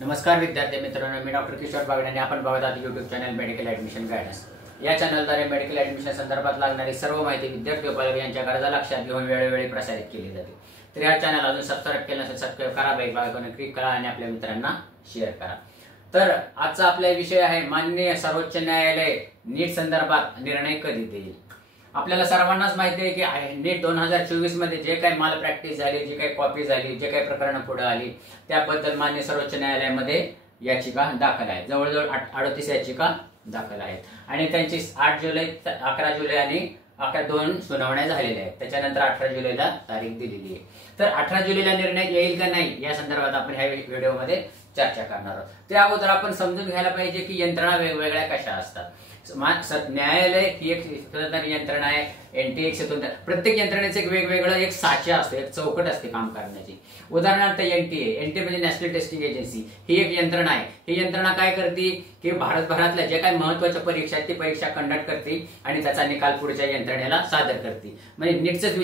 नमस्कार विद्यार्थी मित्रांनो, मी डॉक्टर किशोर बागडे आणि आपण बघत आहात YouTube channel medical admission guidance. या चॅनलद्वारे मेडिकल ॲडमिशन संदर्भात लागणारी सर्व माहिती विद्यार्थी व पालक यांच्या गरजा लक्षात घेऊन वेळोवेळी प्रसारित केली जाते। तर या चॅनल अजून सबस्क्राइब केलं नसेल सबस्क्राइब करा, बेल आयकॉन क्लिक करा आणि आपल्या मित्रांना शेअर करा। तर आजचा आपला विषय आहे माननीय सर्वोच्च न्यायालय नीट संदर्भात निर्णय कधी देईल। आपल्याला सर्वांनाच माहिती आहे की नीट 2024 मध्ये जे काही माल प्रॅक्टिस झाली, जे काही कॉपी झाली, जे काही प्रकरण पुढे आली त्याबद्दल माननीय सर्वोच्च न्यायालयामध्ये याचिका दाखल आहे। जवळजवळ 38 याचिका दाखल आहेत आणि त्यांची 8 जुलै 11 जुलै आणि 11/2 सुनावण्या झालेल्या आहेत। त्याच्यानंतर 18 जुलैला तारीख दिलेली आहे। तर 18 जुलैला निर्णय येईल का नाही या संदर्भात आपण ह्या व्हिडिओमध्ये चर्चा करणार आहोत। त्या अगोदर आपण समजून घ्यायला पाहिजे की यंत्रणा वेगवेगळ्या कशा असतात। न्यायालय ही एक स्वतंत्र यंत्रणा आहे, एनटीए एक स्वतंत्र, प्रत्येक यंत्रणेचं एक वेगवेगळं एक साचे असते, एक चौकट असते काम करण्याची। उदाहरणार्थ एनटीए म्हणजे नॅशनल टेस्टिंग एजन्सी ही एक यंत्रणा आहे। ही यंत्रणा काय करते की भारतभरातल्या जे काही महत्त्वाच्या परीक्षा आहेत ती परीक्षा कंडक्ट करते आणि त्याचा निकाल पुढच्या यंत्रणेला सादर करते। म्हणजे नीटचाच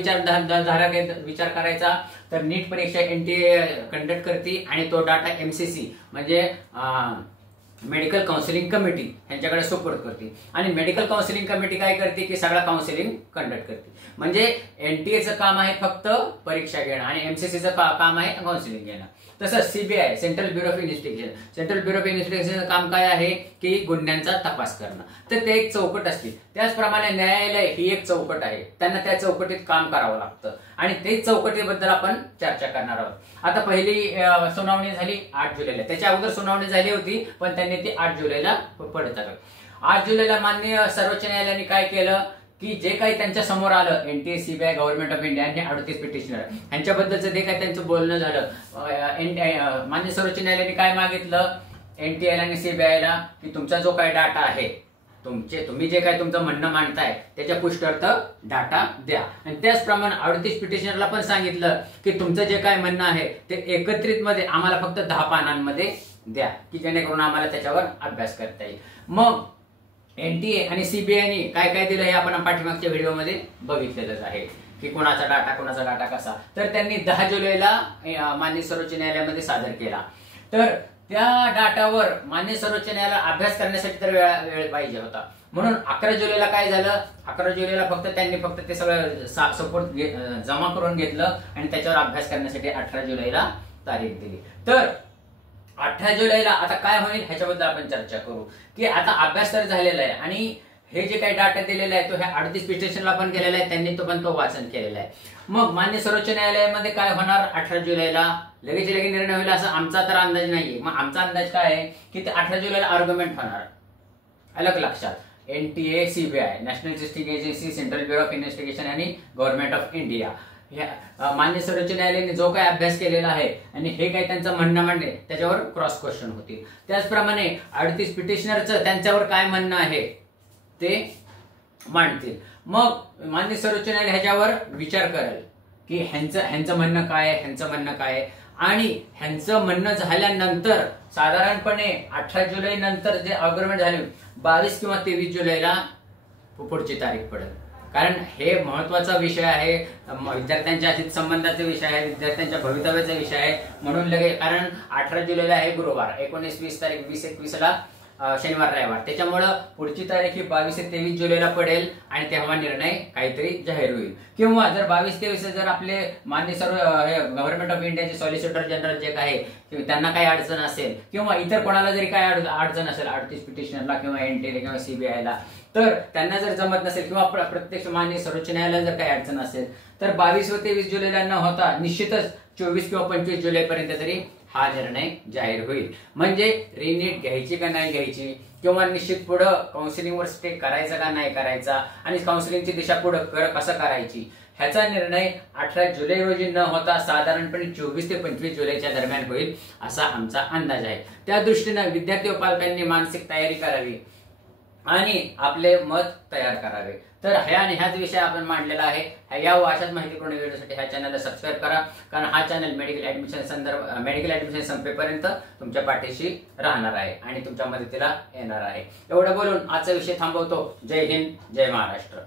विचार करायचा तर नीट परीक्षा एनटीए कंडक्ट करते आणि तो डाटा एमसीसी म्हणजे मेडिकल काउन्सिलिंग कमिटी यांच्याकडे सुपूर्द करते आणि मेडिकल काउन्सिलिंग कमिटी काय करते की सगळा काउन्सिलिंग कंडक्ट करते। म्हणजे एनटीएचं काम आहे फक्त परीक्षा घेणं आणि एमसीसीचं काम आहे काउन्सिलिंग घेणं। तसंच सीबीआय सेंट्रल ब्युरो ऑफ इन्व्हेस्टिगेशनचं काम काय आहे की गुन्ह्यांचा तपास करणं। तर ते एक चौकट असते। त्याचप्रमाणे न्यायालय ही एक चौकट आहे, त्यांना त्या चौकटीत काम करावं लागतं आणि तेच चौकटीबद्दल आपण चर्चा करणार आहोत। आता पहिली सुनावणी झाली 8 जुलैला, त्याच्या अगोदर सुनावणी झाली होती पण त्यांनी ती 8 जुलैला पडत आलं। 8 जुलैला माननीय सर्वोच्च न्यायालयाने काय केलं की जे काही त्यांच्या समोर आलं NTA, CBI, government of India आणि 38 पिटिशनर यांच्याबद्दलचं जे काही त्यांचं बोलणं झालं, माननीय सर्वोच्च न्यायालयाने काय मागितलं एनटीएला आणि सीबीआयला की तुमचा जो काही डाटा आहे, तुम्ही जे काही तुमचं म्हणणं मांडताय त्याच्या पुष्टार्थ डाटा द्या। आणि त्याचप्रमाणे 38 पिटिशनरला पण सांगितलं की तुमचं जे काय म्हणणं आहे ते एकत्रित मध्ये आम्हाला फक्त 10 पानांमध्ये द्या की जेणेकरून आम्हाला त्याच्यावर अभ्यास करता येईल। मग एनटीए आणि सीबीआयने काय काय दिलं हे आपण पाठीमागच्या व्हिडिओमध्ये बघितलेलंच आहे की कोणाचा डाटा कसा। तर त्यांनी 10 जुलैला माननीय सर्वोच्च न्यायालयामध्ये सादर केला। तर त्या डाटावर माननीय सर्वोच्च न्यायालयाला अभ्यास करण्यासाठी तर वेळ पाहिजे होता, म्हणून 11 जुलैला काय झालं, 11 जुलैला त्यांनी ते सगळं सपोर्ट जमा करून घेतलं आणि त्याच्यावर अभ्यास करण्यासाठी 18 जुलैला तारीख दिली। तर 18 जुलैला आता काय होईल ह्याच्याबद्दल आपण चर्चा करू की आता अभ्यास तर झालेला आहे आणि हे जे काही डाटा दिलेला आहे तो ह्या 38 पिटिशनला पण केलेला आहे, त्यांनी तो वाचन केलेला आहे। मग माननीय सर्वोच्च न्यायालयामध्ये काय होणार 18 जुलैला लगेच निर्णय होईल असं आमचा तर अंदाज नाहीये। मग आमचा अंदाज काय आहे की ते 18 जुलैला आर्ग्युमेंट होणार। अलग लक्षात NTA, CBI national testing agency, central bureau of investigation आणि गव्हर्नमेंट ऑफ इंडिया माननीय सर्वोच्च न्यायालयाने जो काही अभ्यास केलेला आहे आणि हे काही त्यांचं म्हणणं मांडले त्याच्यावर क्रॉस क्वेश्चन होतील। त्याचप्रमाणे 38 पिटिशनरचं त्यांच्यावर काय म्हणणं आहे ते मांडतील। मग माननीय सर्वोच्च न्यायालय ह्याच्यावर विचार करेल की ह्यांचं म्हणणं काय आहे, ह्यांचं म्हणणं काय आहे आणि ह्यांचं म्हणणं झाल्यानंतर साधारणपणे 18 जुलै नंतर जे आर्ग्युमेंट झाले 22 किंवा 23 जुलैला पुढची तारीख पडेल। कारण हे महत्वाचा विषय आहे, विद्यार्थ्यांच्या हितसंबंधाचा विषय आहे, विद्यार्थ्यांच्या भवितव्याचा विषय आहे, म्हणून लगेच कारण 18 जुलैला आहे गुरुवार, 19-20 तारीख 20-21ला शनिवार रविवार, त्याच्यामुळं पुढची तारीख ही 22 ते 23 जुलैला पडेल आणि तेव्हा निर्णय काहीतरी जाहीर होईल। किंवा जर 22-23 जर आपले माननीय सर्व गव्हर्नमेंट ऑफ इंडियाचे सॉलिसिटर जनरल जे आहे त्यांना काही अडचण असेल किंवा इतर कोणाला जरी काय अडचण असेल 38 पिटिशनरला किंवा एनटीए किंवा सीबीआयला, तर त्यांना जर जमत नसेल किंवा प्रत्यक्ष माननीय सर्वोच्च न्यायालयाला जर काही अडचण असेल तर 22 व 23 जुलैला न होता निश्चितच 24 किंवा 25 जुलैपर्यंत तरी हा निर्णय जाहीर होईल। म्हणजे रिनीट घ्यायची का नाही घ्यायची किंवा निश्चित पुढे काउन्सिलिंगवर स्टे करायचा का नाही करायचा आणि काउन्सिलिंगची दिशा पुढे कसं करायची ह्याचा निर्णय 18 जुलै रोजी न होता साधारणपणे 24 ते 25 जुलैच्या दरम्यान होईल असा आमचा अंदाज आहे। त्या दृष्टीने विद्यार्थी व पालकांनी मानसिक तयारी करावी आणि आपले मत तयार करावे। तर ह्याच विषय आपण मांडलेला आहे। या अशाच माहितीपूर्ण व्हिडिओसाठी ह्या चॅनलला सबस्क्राईब करा, कारण हा चॅनल मेडिकल ॲडमिशन संपेपर्यंत तुमच्या पाठीशी राहणार आहे आणि तुमच्या मदतीला येणार आहे। एवढं बोलून आजचा विषय थांबवतो। जय हिंद, जय महाराष्ट्र।